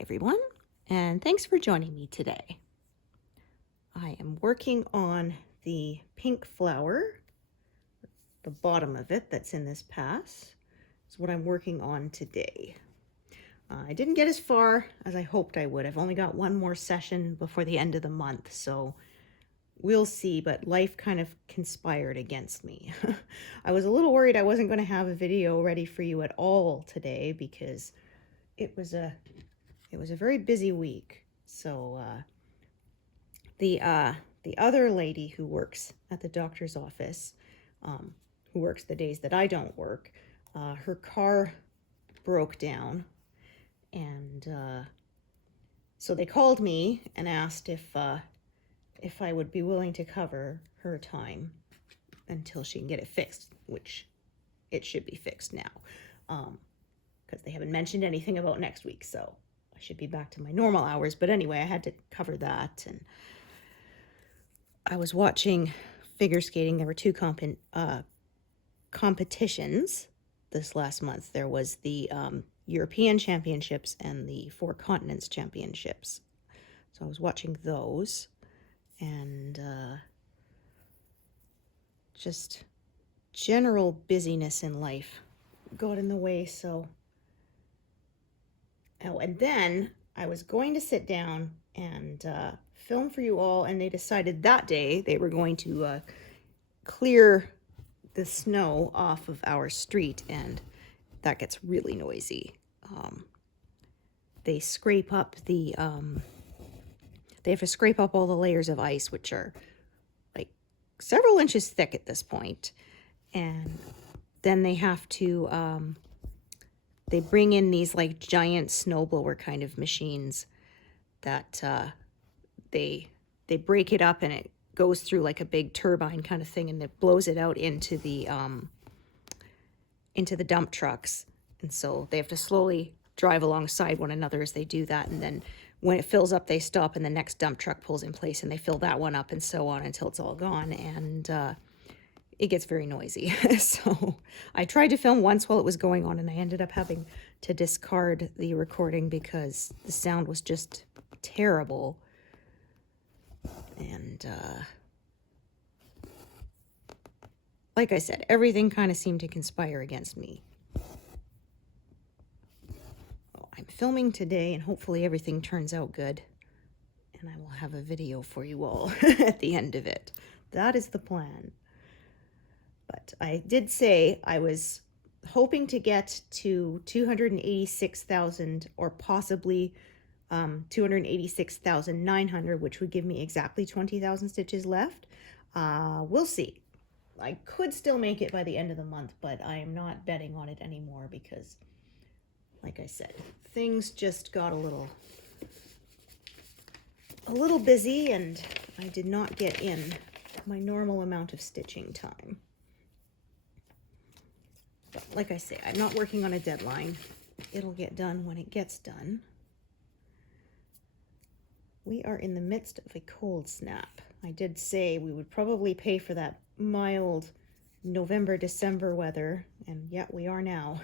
everyone, and thanks for joining me today. I am working on the pink flower, the bottom of it that's in this pass. Is what I'm working on today. I didn't get as far as I hoped I would. I've only got one more session before the end of the month, so we'll see, but life kind of conspired against me. I was a little worried I wasn't going to have a video ready for you at all today because it was a very busy week. So the other lady who works at the doctor's office, who works the days that I don't work, her car broke down, and so they called me and asked if I would be willing to cover her time until she can get it fixed, which it should be fixed now, because they haven't mentioned anything about next week, so I should be back to my normal hours. But anyway, I had to cover that, and I was watching figure skating. There were two competitions this last month. There was the European Championships and the Four Continents Championships. So I was watching those, and just general busyness in life got in the way. So and then I was going to sit down and film for you all, and they decided that day they were going to clear the snow off of our street, and that gets really noisy. They scrape up the they have to scrape up all the layers of ice, which are like several inches thick at this point, and then they have to they bring in these like giant snowblower kind of machines that they break it up, and it goes through like a big turbine kind of thing, and it blows it out into the dump trucks. And so they have to slowly drive alongside one another as they do that, and then when it fills up they stop, and the next dump truck pulls in place, and they fill that one up, and so on until it's all gone. And it gets very noisy. So I tried to film once while it was going on, and I ended up having to discard the recording because the sound was just terrible. And like I said, everything kind of seemed to conspire against me. Well, I'm filming today, and hopefully everything turns out good, and I will have a video for you all at the end of it. That is the plan. But I did say I was hoping to get to 286,000 or possibly 286,900, which would give me exactly 20,000 stitches left. We'll see. I could still make it by the end of the month, but I am not betting on it anymore because, like I said, things just got a little busy, and I did not get in my normal amount of stitching time. But like I say, I'm not working on a deadline. It'll get done when it gets done. We are in the midst of a cold snap. I did say we would probably pay for that mild November, December weather, and yet we are now.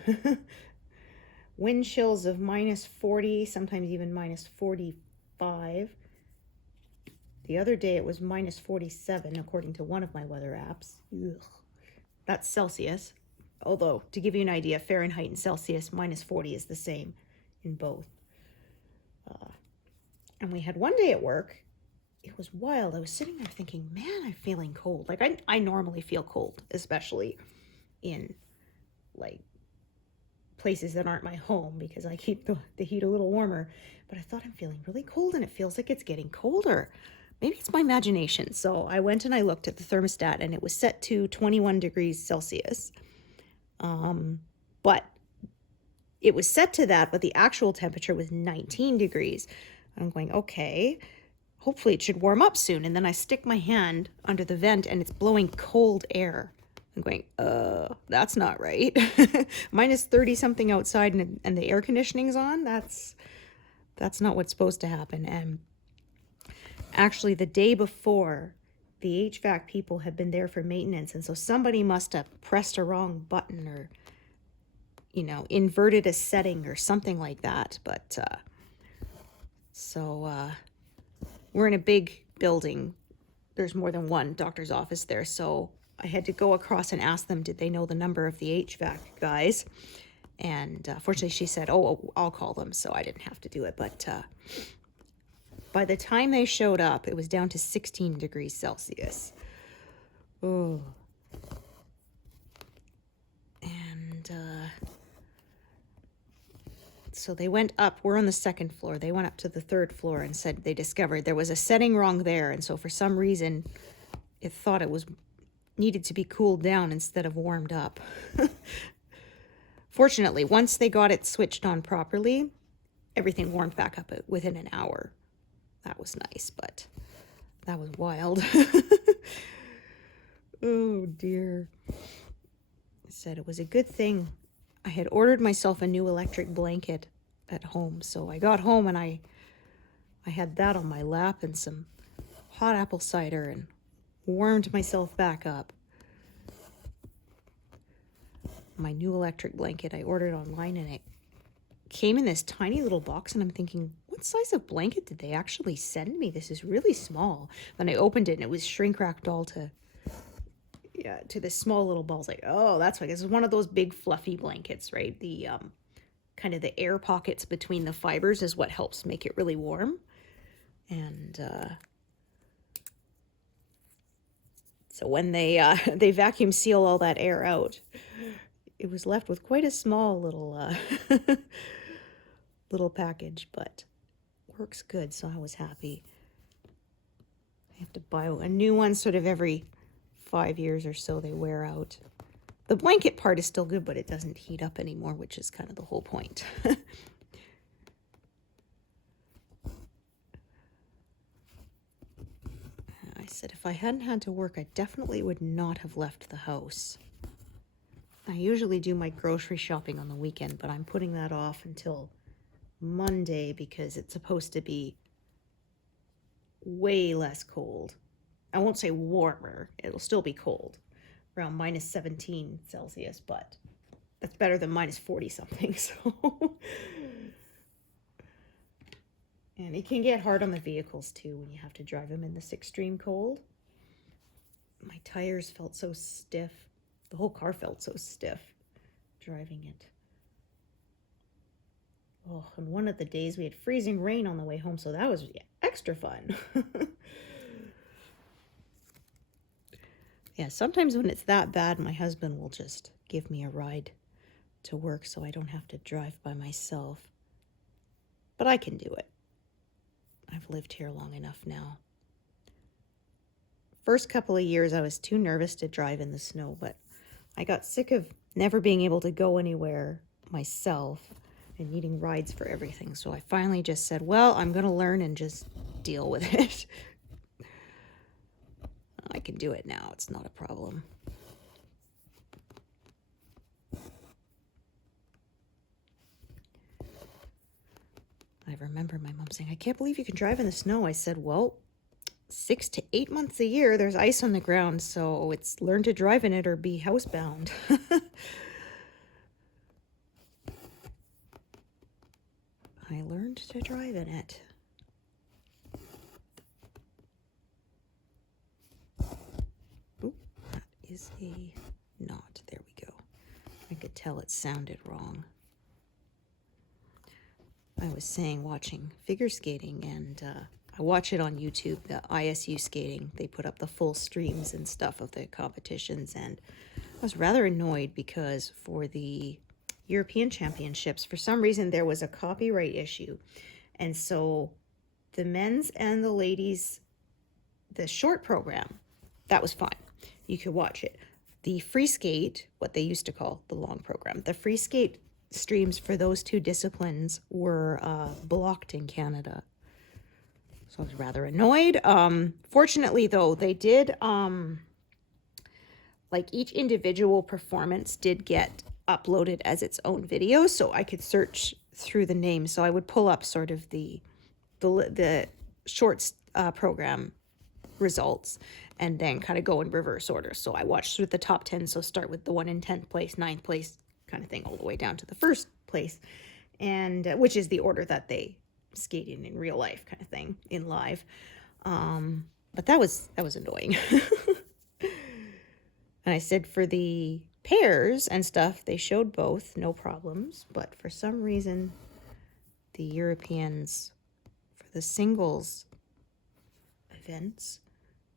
Wind chills of -40, sometimes even -45. The other day it was -47, according to one of my weather apps. Ugh. That's Celsius. Although, to give you an idea, Fahrenheit and Celsius, -40 is the same in both. And we had one day at work, it was wild. I was sitting there thinking, man, I'm feeling cold. Like, I normally feel cold, especially in, like, places that aren't my home, because I keep the heat a little warmer. But I thought, I'm feeling really cold, and it feels like it's getting colder. Maybe it's my imagination. So I went and I looked at the thermostat, and it was set to 21 degrees Celsius. But it was set to that, but the actual temperature was 19 degrees. I'm going, okay, hopefully it should warm up soon. And then I stick my hand under the vent, and it's blowing cold air. I'm going, that's not right. -30 something outside, and the air conditioning's on. That's not what's supposed to happen. And actually the day before, the HVAC people had been there for maintenance, and so somebody must have pressed a wrong button, or, you know, inverted a setting or something like that. But So we're in a big building. There's more than one doctor's office there. So I had to go across and ask them, did they know the number of the HVAC guys? And fortunately she said, oh, I'll call them. So I didn't have to do it. But by the time they showed up, it was down to 16 degrees Celsius. Oh. And so they went up. We're on the second floor. They went up to the third floor and said they discovered there was a setting wrong there. And so for some reason, it thought it was needed to be cooled down instead of warmed up. Fortunately, once they got it switched on properly, everything warmed back up within an hour. That was nice, but that was wild. Oh, dear. I said it was a good thing I had ordered myself a new electric blanket at home. So I got home and I had that on my lap and some hot apple cider and warmed myself back up. My new electric blanket I ordered online, and it came in this tiny little box, and I'm thinking, what size of blanket did they actually send me? This is really small. Then I opened it and it was shrink wrapped all to this small little ball. I was like, oh, that's why. This is one of those big fluffy blankets, right? The kind of the air pockets between the fibers is what helps make it really warm. And so when they vacuum seal all that air out, it was left with quite a small little little package, but works good, so I was happy. I have to buy a new one sort of every 5 years or so. They wear out. The blanket part is still good, but it doesn't heat up anymore, which is kind of the whole point. I said if I hadn't had to work, I definitely would not have left the house. I usually do my grocery shopping on the weekend, but I'm putting that off until Monday because it's supposed to be way less cold. I won't say warmer. It'll still be cold, around minus 17 Celsius, but that's better than minus 40 something. So, and it can get hard on the vehicles too when you have to drive them in this extreme cold. My tires felt so stiff. The whole car felt so stiff driving it. Oh, and one of the days we had freezing rain on the way home, so that was extra fun. Yeah, sometimes when it's that bad, my husband will just give me a ride to work so I don't have to drive by myself. But I can do it. I've lived here long enough now. First couple of years, I was too nervous to drive in the snow, but I got sick of never being able to go anywhere myself and needing rides for everything. So I finally just said, well, I'm going to learn and just deal with it. I can do it now. It's not a problem. I remember my mom saying, I can't believe you can drive in the snow. I said, well, 6 to 8 months a year, there's ice on the ground, so it's learn to drive in it or be housebound. I learned to drive in it. Oop, that is a knot. There we go. I could tell it sounded wrong. I was saying watching figure skating, and I watch it on YouTube, the ISU skating. They put up the full streams and stuff of the competitions, and I was rather annoyed because for the European Championships, for some reason there was a copyright issue, and so the men's and the ladies, the short program, that was fine. You could watch it. The free skate, what they used to call the long program, the free skate streams for those two disciplines were blocked in Canada. So I was rather annoyed. Fortunately, though, they did, like each individual performance did get uploaded as its own video, so I could search through the names. So I would pull up sort of the shorts program results and then kind of go in reverse order. So I watched through the top 10, so start with the one in 10th place, 9th place kind of thing, all the way down to the first place, and which is the order that they skating in real life kind of thing, in live. But that was annoying. And I said for the pairs and stuff, they showed both, no problems. But for some reason, the Europeans, for the singles events,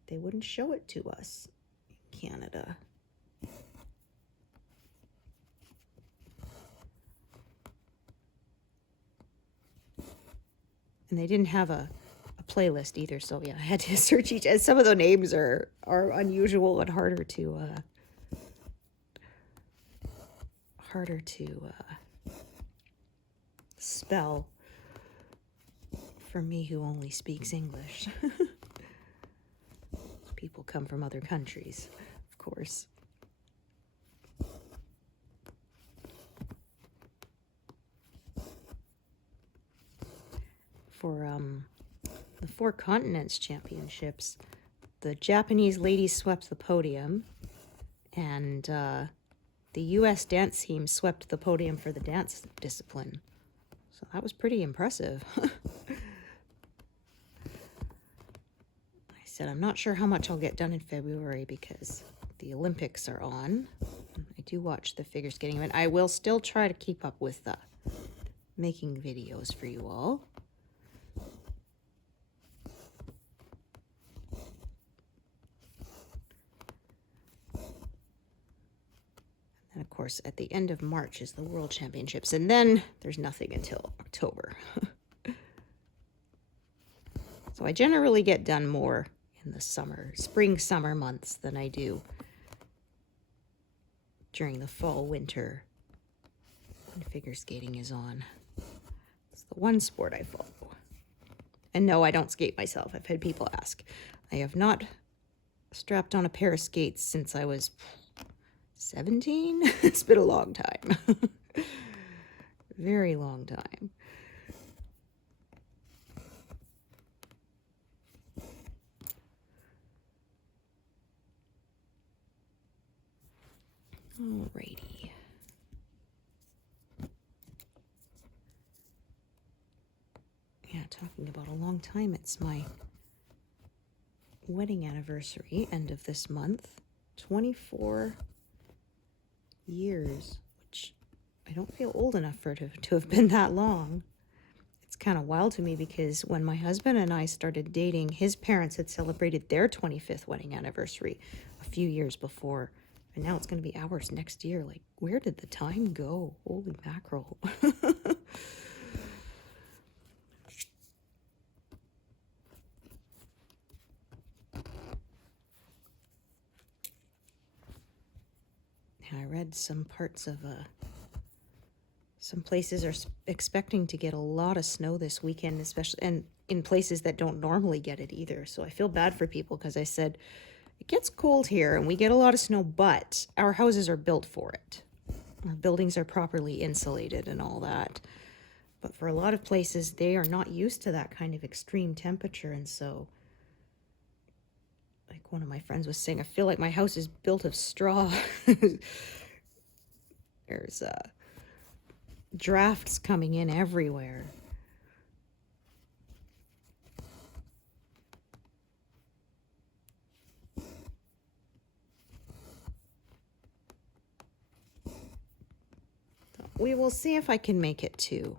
they wouldn't show it to us in Canada. And they didn't have a playlist either, so yeah, I had to search each. And some of the names are unusual and harder to spell for me who only speaks English. People come from other countries, of course. For the Four Continents Championships, the Japanese ladies swept the podium, and the U.S. dance team swept the podium for the dance discipline. So that was pretty impressive. I said I'm not sure how much I'll get done in February because the Olympics are on. I do watch the figure skating event. I will still try to keep up with making videos for you all. And of course, at the end of March is the World Championships, and then there's nothing until October. So I generally get done more in the spring, summer months than I do during the fall, winter when figure skating is on. It's the one sport I follow. And no, I don't skate myself. I've had people ask. I have not strapped on a pair of skates since I was 17? It's been a long time. Very long time. Alrighty. Yeah, talking about a long time. It's my wedding anniversary, end of this month. 24 years, which I don't feel old enough for it to have been that long. It's kind of wild to me because when my husband and I started dating, his parents had celebrated their 25th wedding anniversary a few years before, and now it's going to be ours next year. Like, where did the time go? Holy mackerel. I read some parts of some places are expecting to get a lot of snow this weekend, especially and in places that don't normally get it either. So I feel bad for people because I said it gets cold here and we get a lot of snow, but our houses are built for it. Our buildings are properly insulated and all that. But for a lot of places, they are not used to that kind of extreme temperature, and so like one of my friends was saying, I feel like my house is built of straw. There's drafts coming in everywhere. So we will see if I can make it to.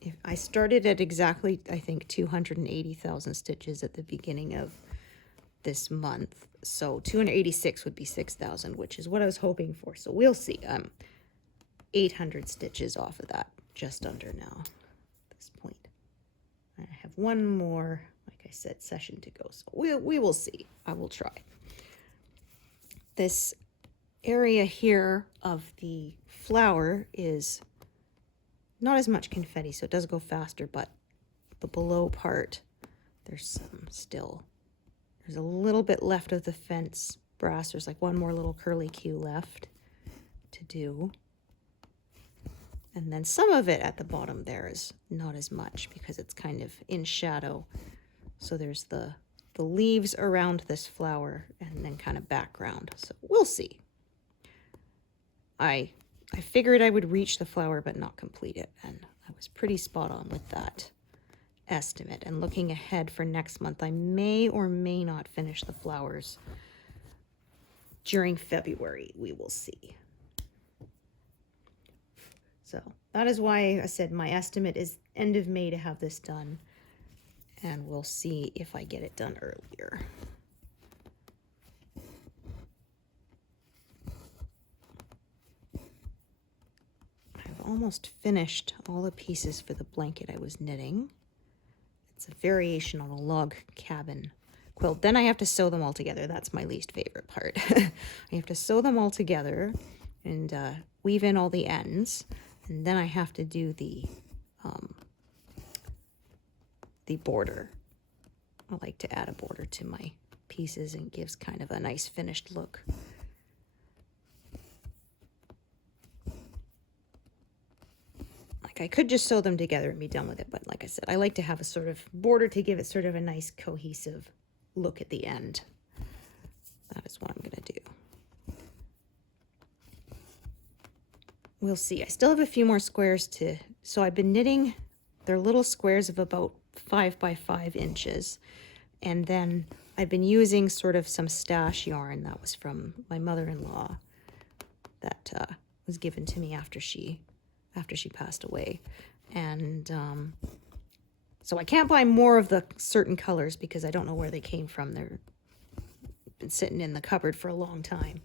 If I started at exactly, I think, 280,000 stitches at the beginning of this month. So 286 would be 6,000, which is what I was hoping for. So we'll see. 800 stitches off of that, just under now at this point. I have one more, like I said, session to go. So we will see. I will try. This area here of the flower is not as much confetti, so it does go faster, but the below part, there's some still. There's a little bit left of the fence brass. There's like one more little curly Q left to do. And then some of it at the bottom there is not as much because it's kind of in shadow. So there's the leaves around this flower and then kind of background. So we'll see. I figured I would reach the flower but not complete it, and I was pretty spot on with that. estimate. And looking ahead for next month, I may or may not finish the flowers during February. We will see. So that is why I said my estimate is end of May to have this done. And we'll see if I get it done earlier. I've almost finished all the pieces for the blanket I was knitting. It's a variation on a log cabin quilt. Then I have to sew them all together. That's my least favorite part. I have to sew them all together and weave in all the ends. And then I have to do the border. I like to add a border to my pieces and gives kind of a nice finished look. Like I could just sew them together and be done with it, but like I said, I like to have a sort of border to give it sort of a nice cohesive look at the end. That is what I'm going to do. We'll see. I still have a few more squares so I've been knitting, they're little squares of about 5 by 5 inches. And then I've been using sort of some stash yarn that was from my mother-in-law that was given to me after she passed away. And so I can't buy more of the certain colors because I don't know where they came from. They've been sitting in the cupboard for a long time.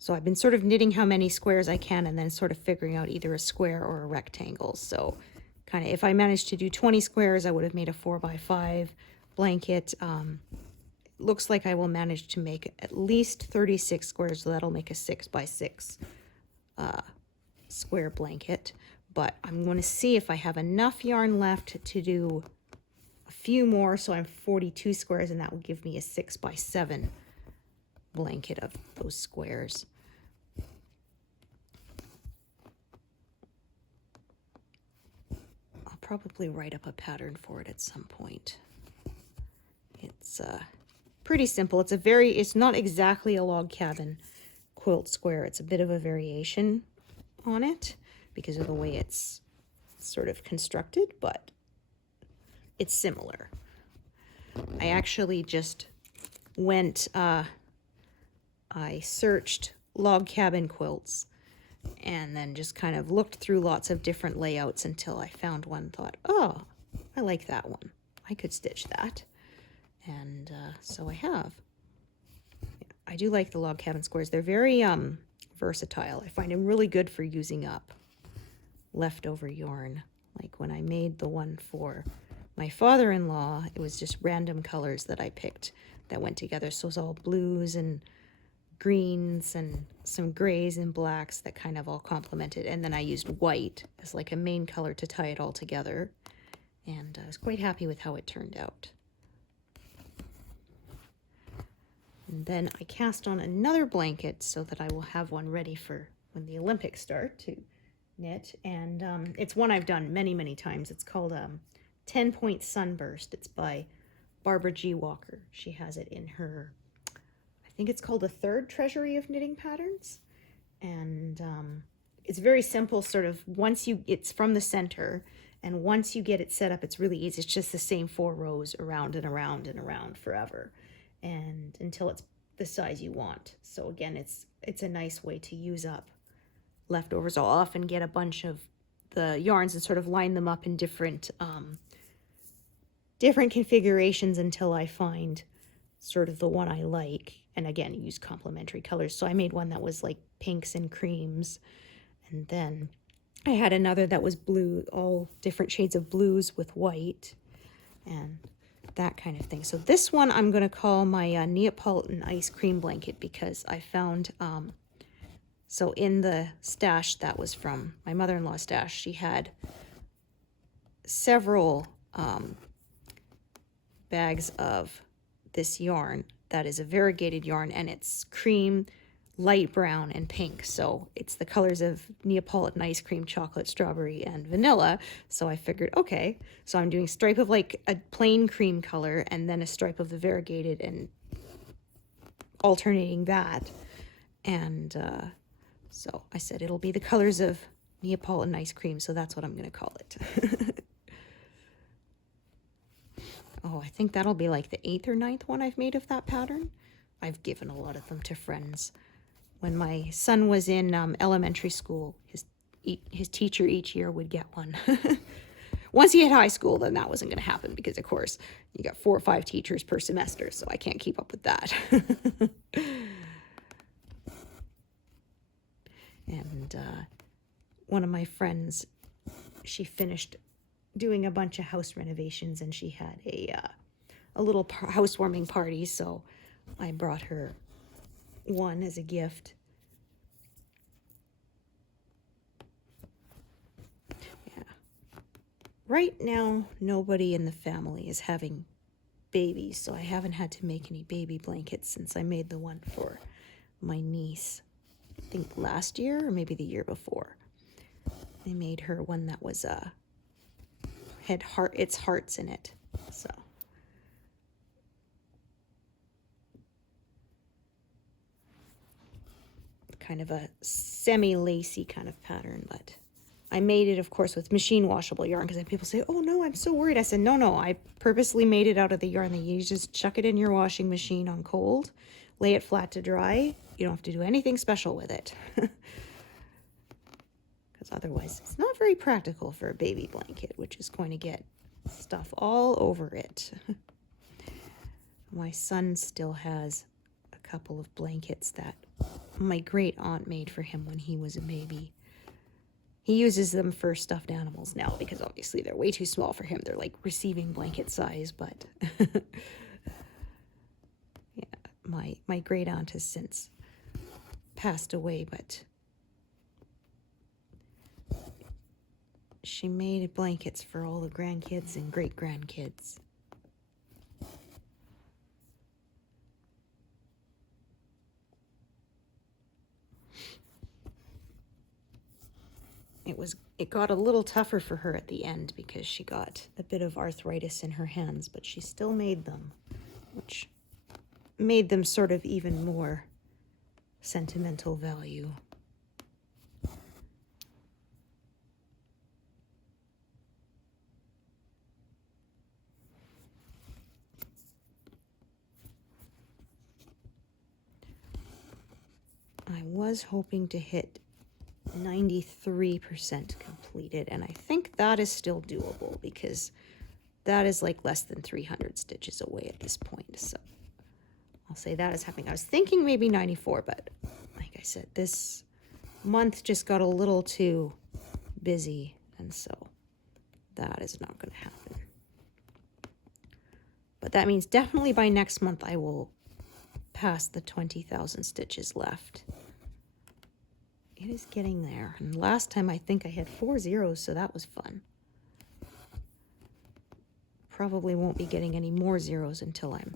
So I've been sort of knitting how many squares I can and then sort of figuring out either a square or a rectangle. So kind of if I managed to do 20 squares, I would have made a 4 by 5 blanket. Looks like I will manage to make at least 36 squares, so that'll make a 6 by 6 square blanket. But I'm going to see if I have enough yarn left to do a few more, so I'm 42 squares, and that will give me a 6 by 7 blanket of those squares. I'll probably write up a pattern for it at some point. It's pretty simple. It's not exactly a log cabin quilt square. It's a bit of a variation on it because of the way it's sort of constructed, but it's similar. I actually just went, I searched log cabin quilts and then just kind of looked through lots of different layouts until I found one and thought, oh, I like that one. I could stitch that. And so I have. I do like the log cabin squares. They're very versatile. I find them really good for using up leftover yarn. Like when I made the one for my father-in-law, it was just random colors that I picked that went together. So it was all blues and greens and some grays and blacks that kind of all complemented. And then I used white as like a main color to tie it all together. And I was quite happy with how it turned out. And then I cast on another blanket so that I will have one ready for when the Olympics start to knit. And it's one I've done many, many times. It's called 10-Point Sunburst. It's by Barbara G. Walker. She has it in her, I think it's called the third treasury of knitting patterns. And it's very simple, sort of it's from the center. And once you get it set up, it's really easy. It's just the same 4 rows around and around and around forever. And until it's the size you want. So again, it's a nice way to use up leftovers. I'll often get a bunch of the yarns and sort of line them up in different configurations until I find sort of the one I like. And again, use complementary colors. So I made one that was like pinks and creams. And then I had another that was blue, all different shades of blues with white. And that kind of thing. So this one I'm going to call my Neapolitan ice cream blanket because I found, so in the stash that was from my mother-in-law's stash, she had several bags of this yarn that is a variegated yarn, and it's cream, light brown, and pink. So it's the colors of Neapolitan ice cream, chocolate, strawberry, and vanilla. So I figured, okay, so I'm doing a stripe of like a plain cream color and then a stripe of the variegated and alternating that. And so I said it'll be the colors of Neapolitan ice cream, so that's what I'm going to call it. Oh, I think that'll be like the 8th or 9th one I've made of that pattern. I've given a lot of them to friends. When my son was in elementary school, his teacher each year would get one. Once he hit high school, then that wasn't going to happen because, of course, you got 4 or 5 teachers per semester, so I can't keep up with that. And one of my friends, she finished doing a bunch of house renovations, and she had a little housewarming party, so I brought her one as a gift. Yeah. Right now, nobody in the family is having babies, so I haven't had to make any baby blankets since I made the one for my niece. I think last year or maybe the year before. I made her one that was had its hearts in it. So kind of a semi-lacy kind of pattern, but I made it, of course, with machine washable yarn, because people say, oh no, I'm so worried. I said, no, I purposely made it out of the yarn that you just chuck it in your washing machine on cold, lay it flat to dry. You don't have to do anything special with it. Because otherwise it's not very practical for a baby blanket, which is going to get stuff all over it. My son still has a couple of blankets that my great aunt made for him when he was a baby. He uses them for stuffed animals now because obviously they're way too small for him. They're like receiving blanket size, but yeah, my great aunt has since passed away, but she made blankets for all the grandkids and great grandkids. It got a little tougher for her at the end because she got a bit of arthritis in her hands, but she still made them, which made them sort of even more sentimental value. I was hoping to hit 93% completed, and I think that is still doable because that is like less than 300 stitches away at this point, so I'll say that is happening. I was thinking maybe 94, but like I said, this month just got a little too busy, and so that is not going to happen. But that means definitely by next month I will pass the 20,000 stitches left. It is getting there. And last time I think I had 4 zeros, so that was fun. Probably won't be getting any more zeros until I'm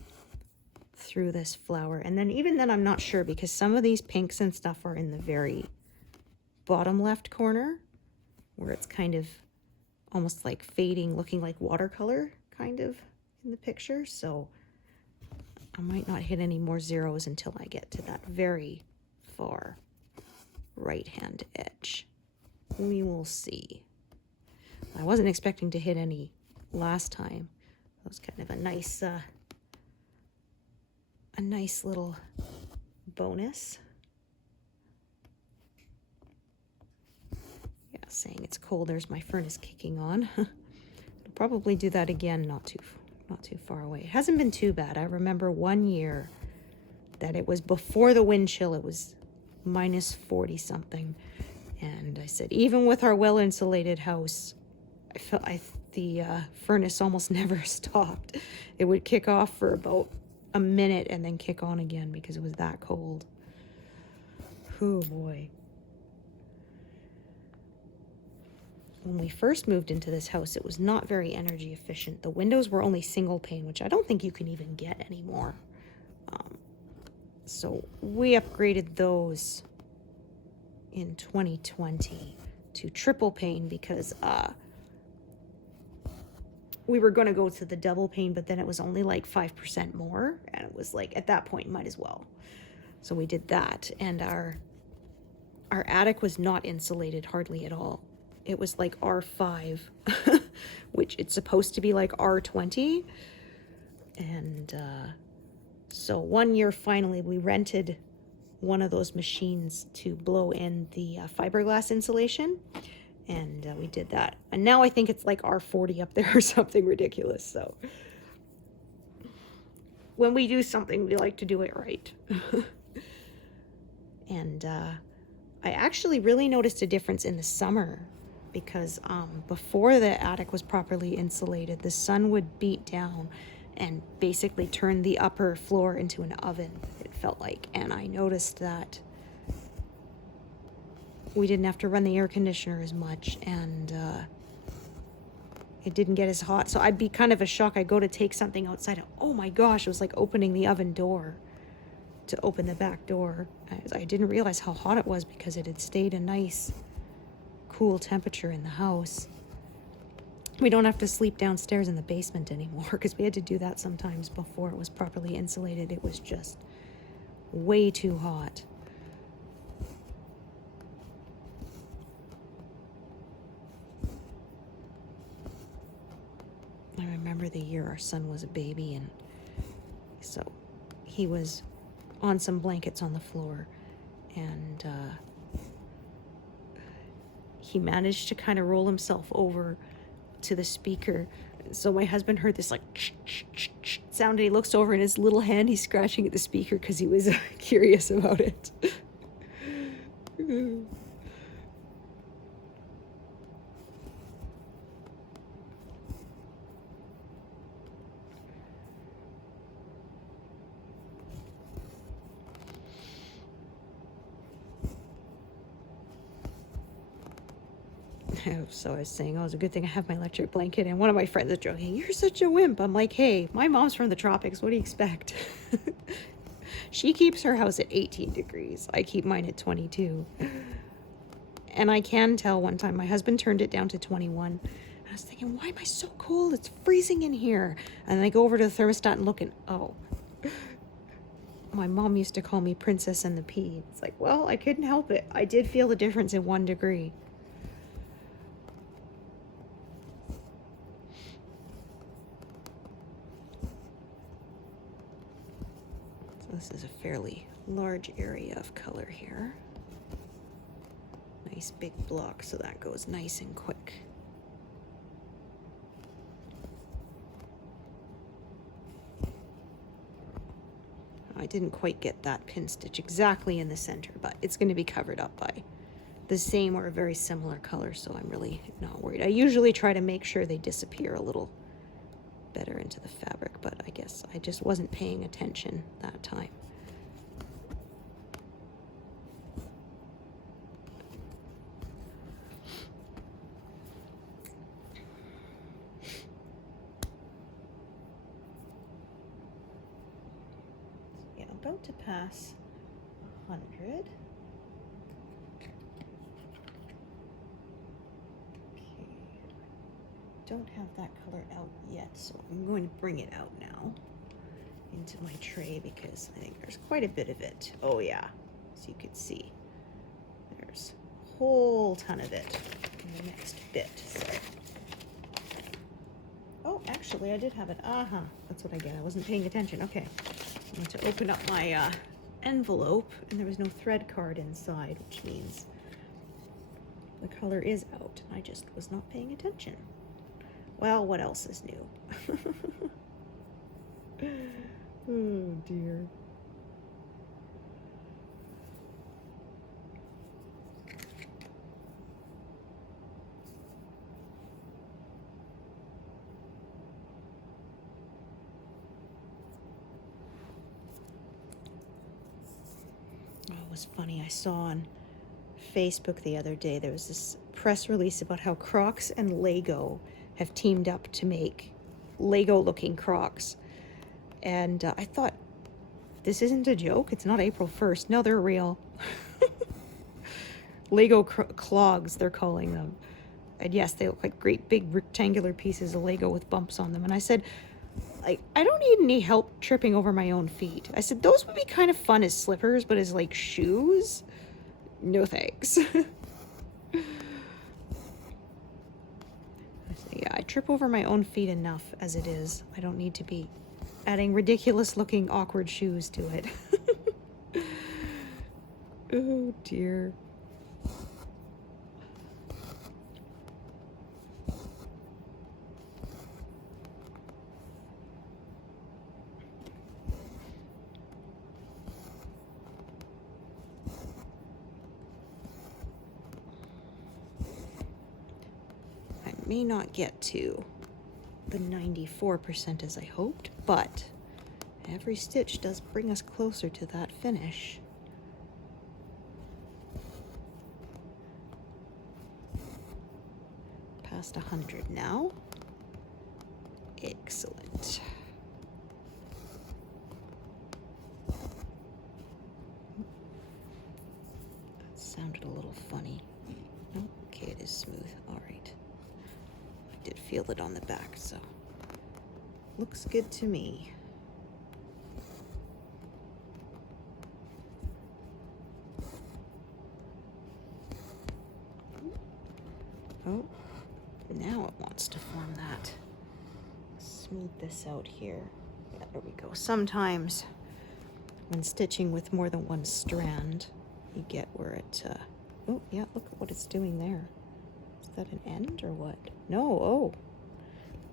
through this flower. And then even then I'm not sure because some of these pinks and stuff are in the very bottom left corner where it's kind of almost like fading, looking like watercolor kind of in the picture. So I might not hit any more zeros until I get to that very far right hand edge. We will see. I wasn't expecting to hit any last time. That was kind of a nice little bonus. Yeah, saying it's cold. There's my furnace kicking on. I'll probably do that again not too far away. It hasn't been too bad. I remember one year that it was before the wind chill. It was minus 40 something, and I said even with our well insulated house, I felt the furnace almost never stopped. It would kick off for about a minute and then kick on again because it was that cold. Oh boy. When we first moved into this house, it was not very energy efficient. The windows were only single pane, which I don't think you can even get anymore. So we upgraded those in 2020 to triple pane because we were going to go to the double pane, but then it was only like 5% more, and it was like at that point might as well. So we did that, and our our attic was not insulated hardly at all. It was like R5, which it's supposed to be like R20. And so one year, finally, we rented one of those machines to blow in the fiberglass insulation. And we did that. And now I think it's like R40 up there or something ridiculous. So when we do something, we like to do it right. And I actually really noticed a difference in the summer because before the attic was properly insulated, the sun would beat down and basically turn the upper floor into an oven, it felt like. And I noticed that we didn't have to run the air conditioner as much, and it didn't get as hot. So I'd be kind of a shock. I'd go to take something outside, and oh my gosh, it was like opening the oven door to open the back door. I didn't realize how hot it was because it had stayed a nice cool temperature in the house. We don't have to sleep downstairs in the basement anymore because we had to do that sometimes before it was properly insulated. It was just way too hot. I remember the year our son was a baby, and so he was on some blankets on the floor, and he managed to kind of roll himself over to the speaker. So my husband heard this like sound, and he looks over, and his little hand, he's scratching at the speaker because he was curious about it. So I was saying, oh, it's a good thing I have my electric blanket. And one of my friends was joking, you're such a wimp. I'm like, hey, my mom's from the tropics. What do you expect? She keeps her house at 18 degrees. I keep mine at 22. And I can tell one time my husband turned it down to 21. I was thinking, why am I so cold? It's freezing in here. And then I go over to the thermostat and look, and oh, my mom used to call me Princess and the Pea. It's like, well, I couldn't help it. I did feel the difference in 1 degree. This is a fairly large area of color here. Nice big block, so that goes nice and quick. I didn't quite get that pin stitch exactly in the center, but it's going to be covered up by the same or a very similar color, so I'm really not worried. I usually try to make sure they disappear a little better into the fabric, but I guess I just wasn't paying attention that time. Yeah, about to pass 100. Don't have that color out yet, so I'm going to bring it out now into my tray because I think there's quite a bit of it. Oh yeah, so you can see there's a whole ton of it in the next bit. So. Oh, actually I did have it. That's what I get. I wasn't paying attention. Okay, I went to open up my envelope and there was no thread card inside, which means the color is out. I just was not paying attention. Well, what else is new? Oh, dear. Oh, it was funny. I saw on Facebook the other day, there was this press release about how Crocs and Lego have teamed up to make Lego-looking Crocs. And I thought, this isn't a joke. It's not April 1st. No, they're real. Lego clogs, they're calling them. And yes, they look like great big rectangular pieces of Lego with bumps on them. And I said, I don't need any help tripping over my own feet. I said, those would be kind of fun as slippers, but as like shoes, No thanks. Yeah, I trip over my own feet enough as it is. I don't need to be adding ridiculous looking awkward shoes to it. Oh dear. I may not get to the 94% as I hoped, but every stitch does bring us closer to that finish. Past 100 now. Excellent. That sounded a little funny. Okay, it is smooth. All right. I did feel it on the back, so looks good to me. Oh, now it wants to form that. Smooth this out here. Yeah, there we go. Sometimes when stitching with more than one strand, you get where it, oh yeah, look at what it's doing there. Is that an end or what? No, oh,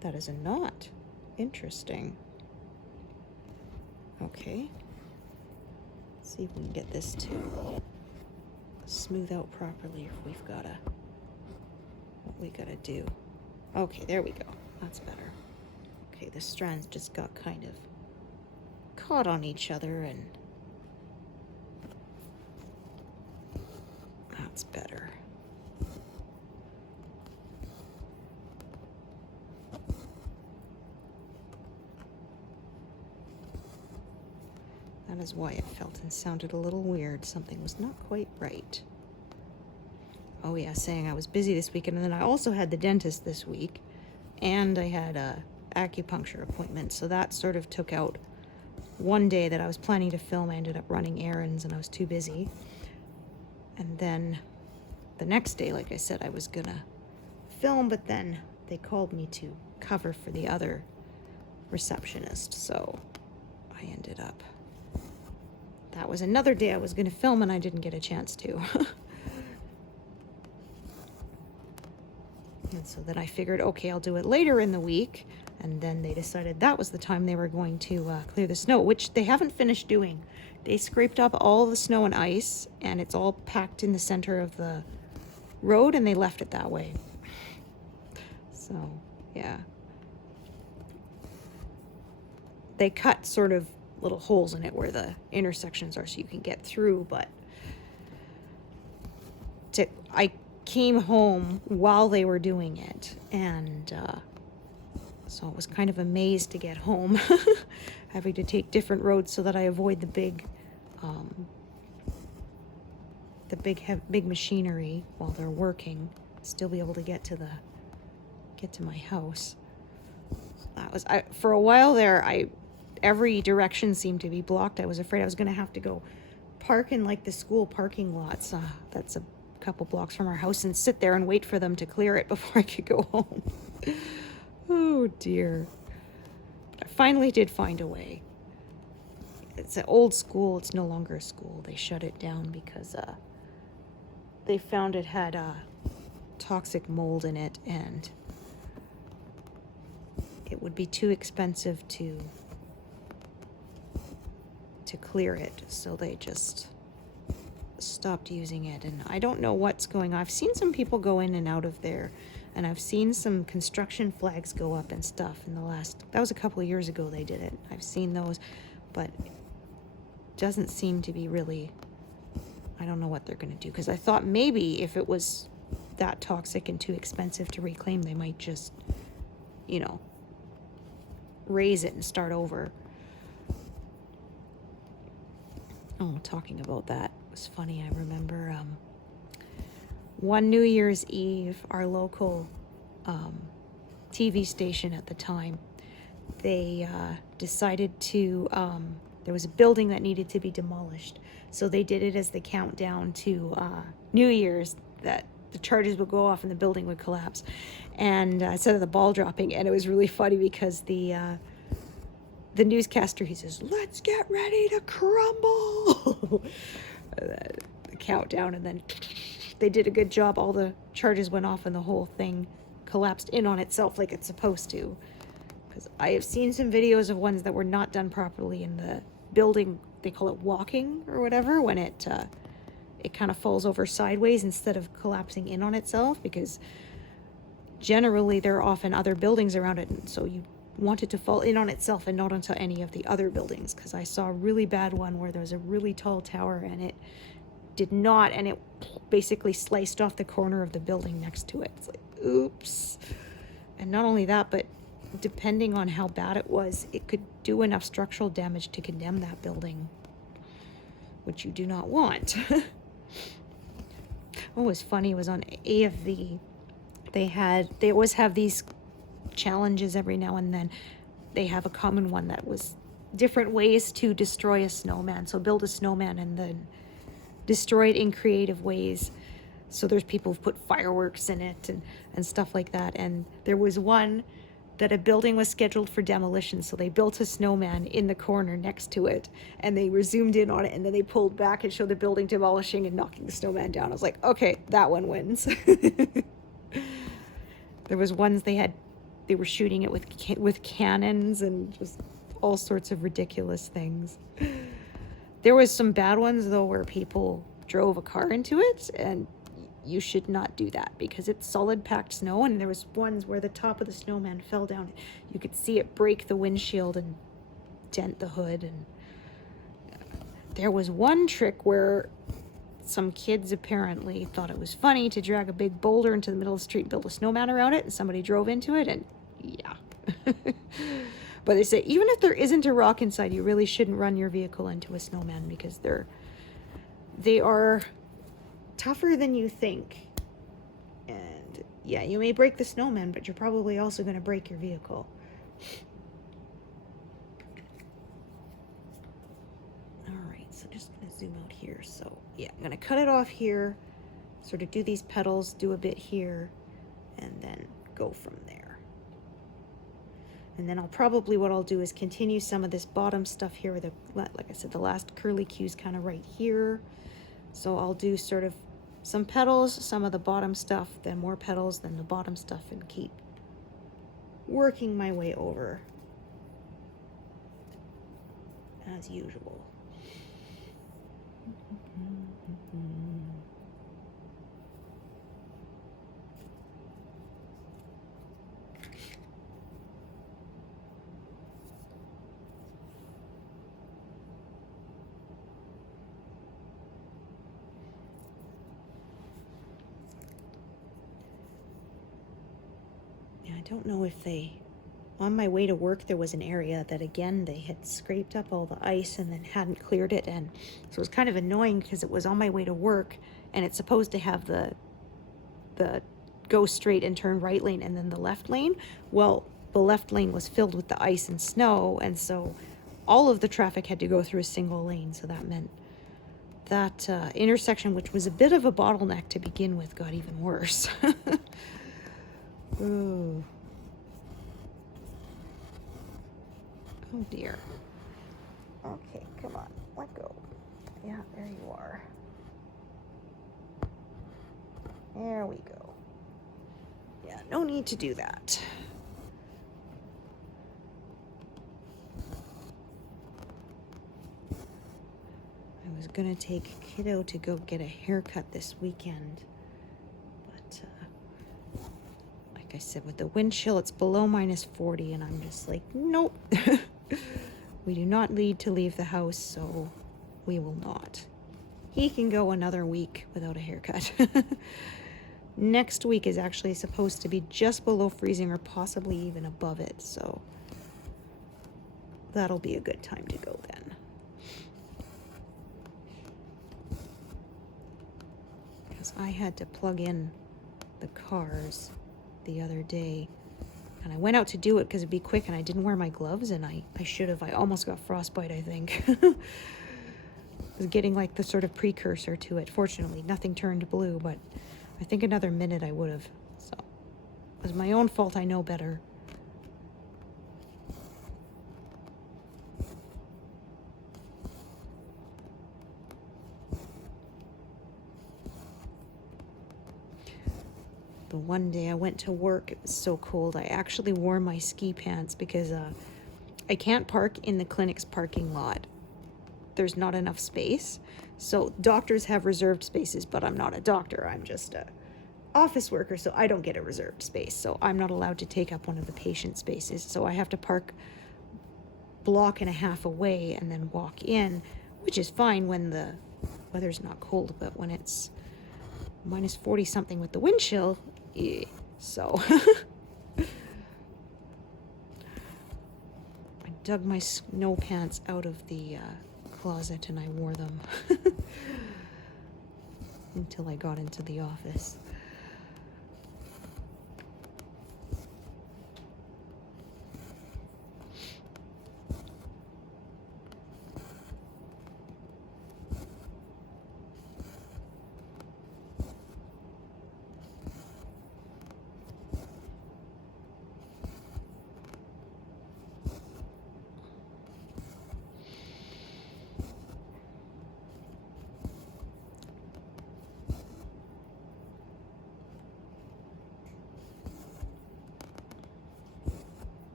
that is a knot. Interesting. Okay. Let's see if we can get this to smooth out properly if we've got to, what we gotta do. Okay, there we go. That's better. Okay, the strands just got kind of caught on each other, and that's better. That is why it felt and sounded a little weird. Something was not quite right. Oh yeah, saying I was busy this weekend, and then I also had the dentist this week, and I had a acupuncture appointment, so that sort of took out one day that I was planning to film. I ended up running errands and I was too busy. And then the next day, like I said, I was gonna film, but then they called me to cover for the other receptionist, so I ended up, that was another day I was gonna film and I didn't get a chance to. And so then I figured, okay, I'll do it later in the week. And then they decided that was the time they were going to clear the snow, which they haven't finished doing. They scraped up all the snow and ice, and it's all packed in the center of the road, and they left it that way. So, yeah. They cut sort of little holes in it where the intersections are so you can get through, but I came home while they were doing it, and so it was kind of a maze to get home, having to take different roads so that I avoid the big machinery while they're working, still be able to get to my house. That was, for a while there, every direction seemed to be blocked. I was afraid I was going to have to go park in like the school parking lots. That's a couple blocks from our house, and sit there and wait for them to clear it before I could go home. Oh dear. But I finally did find a way. It's an old school. It's no longer a school. They shut it down because they found it had toxic mold in it, and it would be too expensive to clear it, so they just stopped using it. And I don't know what's going on. I've seen some people go in and out of there, and I've seen some construction flags go up and stuff in the last, that was a couple of years ago they did it. I've seen those, but it doesn't seem to be really, I don't know what they're going to do, because I thought maybe if it was that toxic and too expensive to reclaim, they might just, you know, raise it and start over. Oh, talking about that, it was funny. I remember one New Year's Eve, our local TV station at the time, they decided to, there was a building that needed to be demolished. So they did it as the countdown to New Year's, that the charges would go off and the building would collapse. And instead of the ball dropping, and it was really funny because the newscaster, he says, "Let's get ready to crumble." The countdown, and then they did a good job. All the charges went off and the whole thing collapsed in on itself like it's supposed to. Because I have seen some videos of ones that were not done properly in the building. They call it walking or whatever, when it kind of falls over sideways instead of collapsing in on itself, because generally there are often other buildings around it, and so you want it to fall in on itself and not onto any of the other buildings. Because I saw a really bad one where there was a really tall tower and it did not, and it basically sliced off the corner of the building next to it. It's like, oops. And not only that, but depending on how bad it was, it could do enough structural damage to condemn that building, which you do not want. What was funny was on AFV, they always have these challenges every now and then. They have a common one that was different ways to destroy a snowman. So build a snowman and then destroy it in creative ways. So there's people who've put fireworks in it and stuff like that. And there was one that a building was scheduled for demolition, so they built a snowman in the corner next to it, and they were zoomed in on it, and then they pulled back and showed the building demolishing and knocking the snowman down. I was like, okay, that one wins. There was ones they were shooting it with cannons and just all sorts of ridiculous things. There was some bad ones though where people drove a car into it, and you should not do that because it's solid packed snow. And there was ones where the top of the snowman fell down. You could see it break the windshield and dent the hood. And there was one trick where some kids apparently thought it was funny to drag a big boulder into the middle of the street and build a snowman around it, and somebody drove into it, and yeah. But they say even if there isn't a rock inside, you really shouldn't run your vehicle into a snowman because they are tougher than you think. And yeah, you may break the snowman, but you're probably also going to break your vehicle. All right, so just going to zoom out here. So yeah, I'm going to cut it off here, sort of do these petals, do a bit here, and then go from there. And then what I'll do is continue some of this bottom stuff here with like I said, the last curly cue's kind of right here. So I'll do sort of some petals, some of the bottom stuff, then more petals, then the bottom stuff, and keep working my way over as usual. I don't know if on my way to work, there was an area that again, they had scraped up all the ice and then hadn't cleared it. And so it was kind of annoying because it was on my way to work and it's supposed to have the go straight and turn right lane and then the left lane. Well, the left lane was filled with the ice and snow. And so all of the traffic had to go through a single lane. So that meant that intersection, which was a bit of a bottleneck to begin with, got even worse. Ooh. Oh dear. Okay, come on, let go. Yeah, there you are. There we go. Yeah, no need to do that. I was gonna take kiddo to go get a haircut this weekend. Like I said, with the wind chill, it's below -40, and I'm just like, nope. We do not need to leave the house, so we will not. He can go another week without a haircut. Next week is actually supposed to be just below freezing or possibly even above it, so that'll be a good time to go then. Because I had to plug in the cars the other day And I went out to do it because it'd be quick, and I didn't wear my gloves, and I should have. I almost got frostbite, I think. I was getting like the sort of precursor to it. Fortunately, nothing turned blue, but I think another minute I would have. So it was my own fault. I know better. The one day I went to work, it was so cold. I actually wore my ski pants because I can't park in the clinic's parking lot. There's not enough space. So doctors have reserved spaces, but I'm not a doctor. I'm just a office worker, so I don't get a reserved space. So I'm not allowed to take up one of the patient spaces. So I have to park block and a half away and then walk in, which is fine when the weather's not cold, but when it's minus 40 something with the wind chill, so I dug my snow pants out of the closet and I wore them until I got into the office.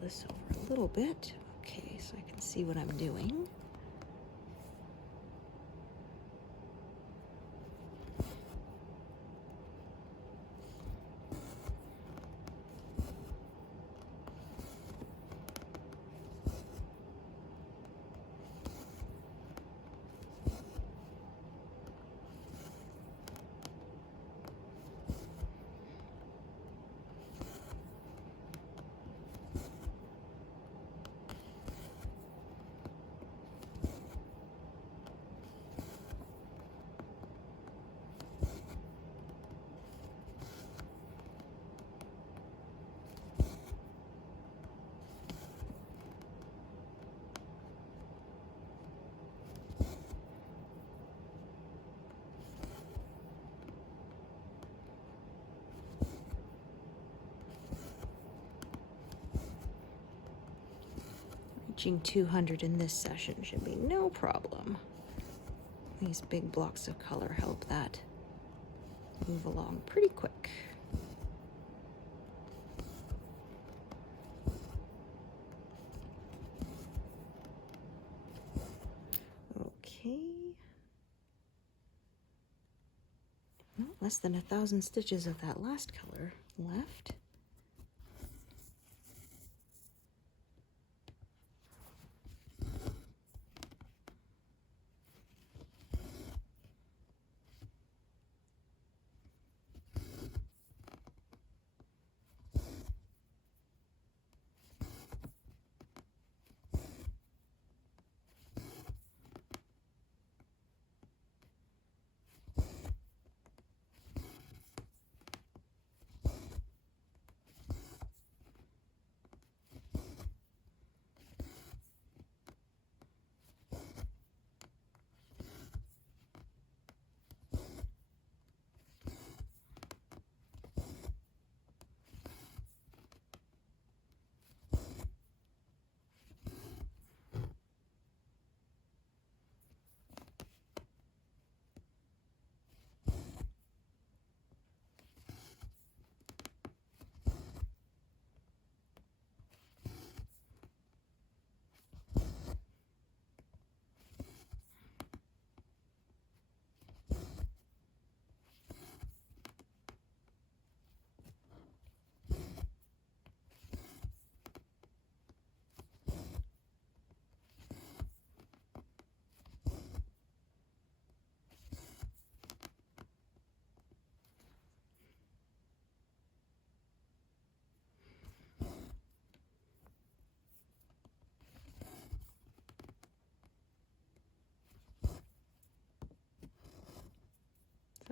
This over a little bit, okay, so I can see what I'm doing. Reaching 200 in this session should be no problem. These big blocks of color help that move along pretty quick. Okay. Well, less than 1,000 stitches of that last color left.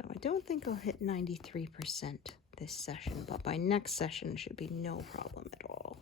So I don't think I'll hit 93% this session, but by next session should be no problem at all.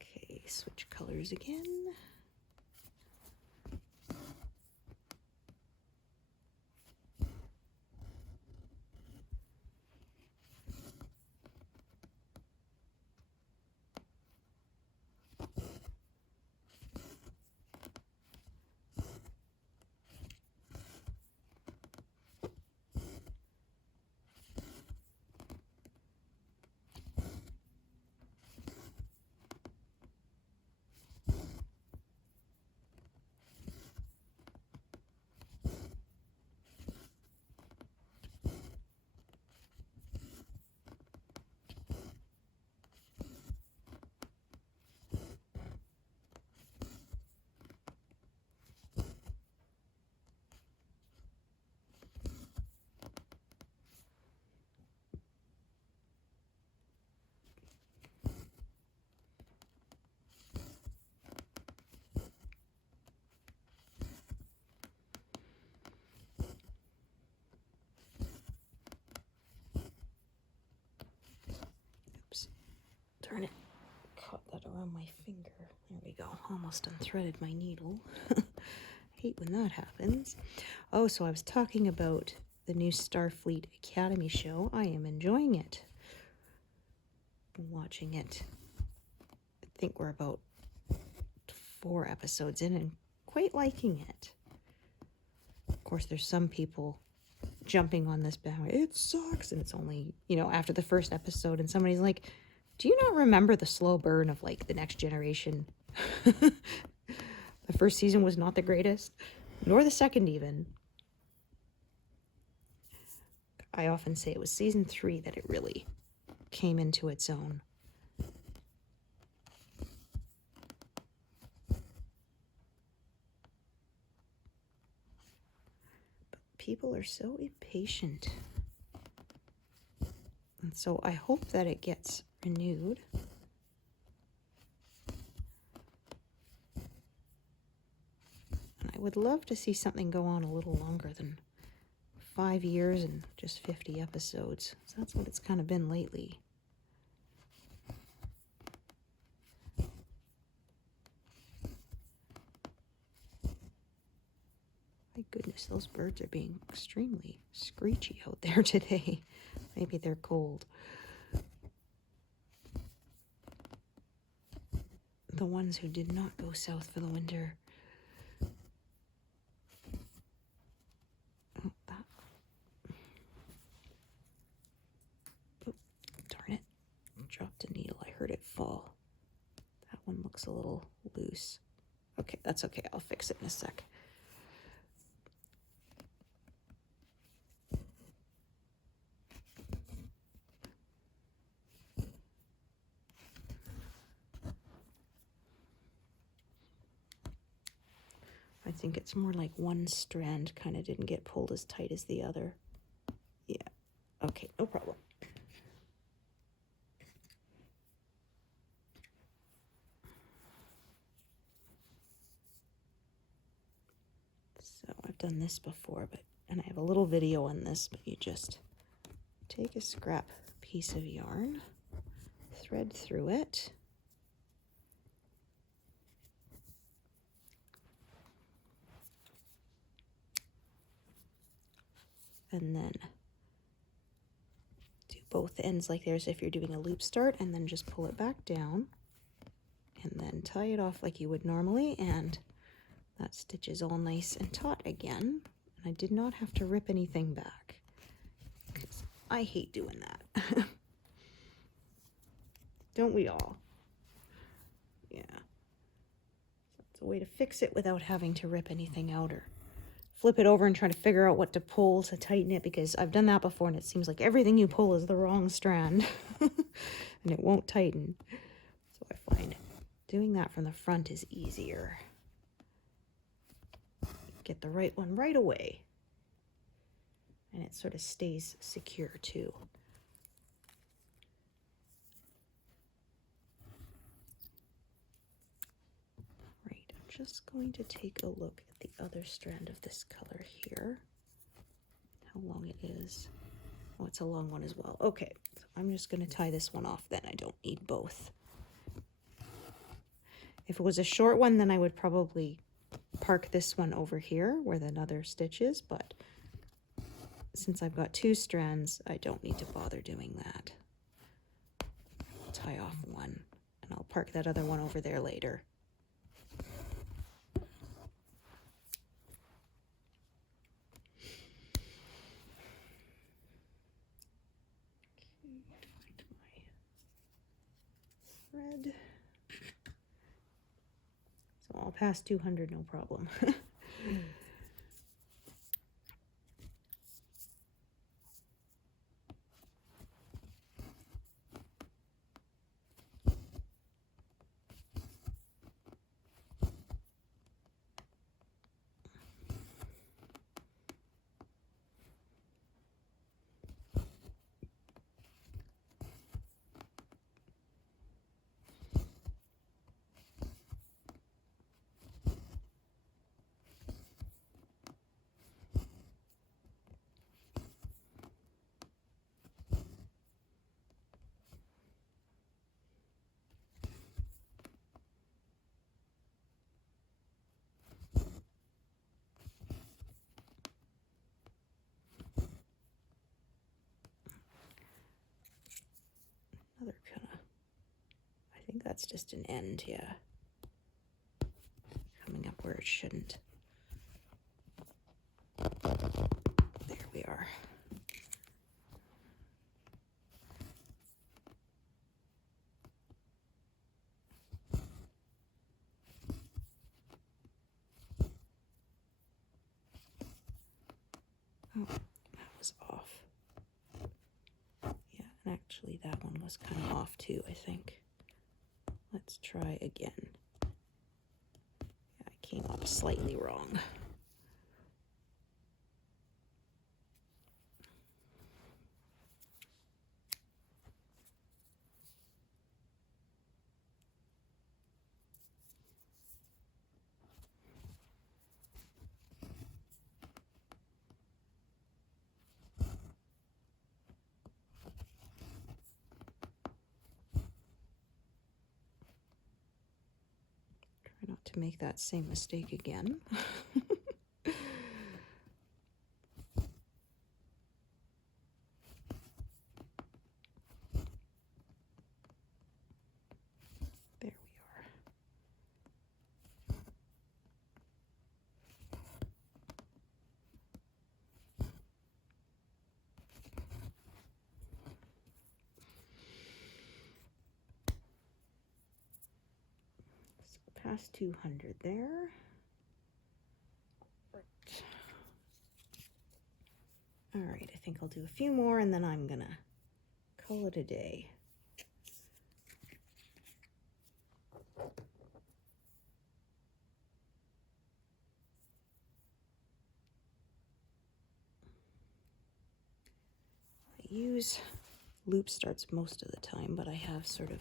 Okay, switch colors again. Oops, darn it, caught that around my finger. There we go, almost unthreaded my needle. I hate when that happens. Oh, so I was talking about the new Starfleet Academy show. I am enjoying it. Been watching it. I think we're about 4 episodes in and quite liking it. Of course, there's some people jumping on this bandwagon. It sucks, and it's only, after the first episode, and somebody's like, do you not remember the slow burn of like the Next Generation? The first season was not the greatest, nor the second even. I often say it was season 3 that it really came into its own. But people are so impatient. And so I hope that it gets renewed. And I would love to see something go on a little longer than 5 years and just 50 episodes. So that's what it's kind of been lately. My goodness, those birds are being extremely screechy out there today. Maybe they're cold. The ones who did not go south for the winter. Oh, darn it. Dropped a needle. I heard it fall. That one looks a little loose. Okay, that's okay. I'll fix it in a sec. I think it's more like one strand kind of didn't get pulled as tight as the other. Yeah. Okay, no problem. So I've done this before, and I have a little video on this, but you just take a scrap piece of yarn, thread through it, and then do both ends like there's if you're doing a loop start, and then just pull it back down and then tie it off like you would normally, and that stitch is all nice and taut again. And I did not have to rip anything back, because I hate doing that. Don't we all? Yeah. So it's a way to fix it without having to rip anything out or flip it over and try to figure out what to pull to tighten it, because I've done that before and it seems like everything you pull is the wrong strand and it won't tighten. So I find doing that from the front is easier. Get the right one right away, and it sort of stays secure too. Right, I'm just going to take a look at the other strand of this color here, how long it is. Oh, it's a long one as well. Okay, so I'm just going to tie this one off then. I don't need both. If it was a short one, then I would probably park this one over here where the other stitch is, but since I've got two strands, I don't need to bother doing that. I'll tie off one, and I'll park that other one over there later. Thread. So I'll pass 200, no problem. Another kind of, I think that's just an end, yeah. Coming up where it shouldn't. There we are. Oh, that was off. Yeah, and actually that one was kind of off too, I think. Let's try again. Yeah, I came up slightly wrong. Try not to make that same mistake again. There we are. So past 200 there. All right, I think I'll do a few more and then I'm gonna call it a day. I use loop starts most of the time, but I have sort of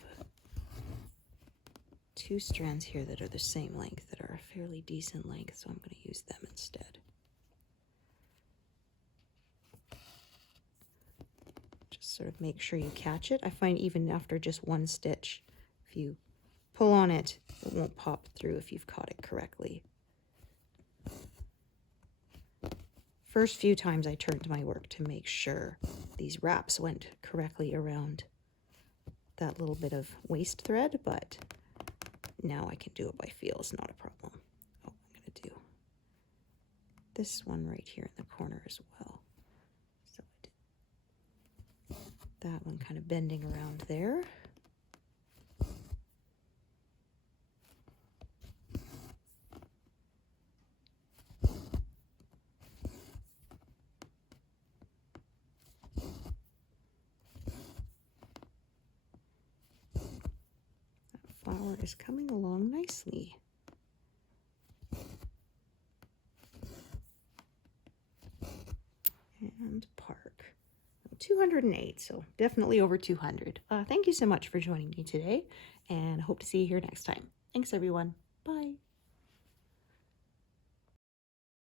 two strands here that are the same length, that are a fairly decent length, so I'm going to use them instead. sort of make sure you catch it. I find even after just one stitch, if you pull on it, it won't pop through if you've caught it correctly. First few times I turned my work to make sure these wraps went correctly around that little bit of waist thread, but now I can do it by feel. It's not a problem. Oh, I'm going to do this one right here in the corner as well. So I did that one kind of bending around there. Flower is coming along nicely. And park. 208, so definitely over 200. Thank you so much for joining me today, and I hope to see you here next time. Thanks, everyone. Bye.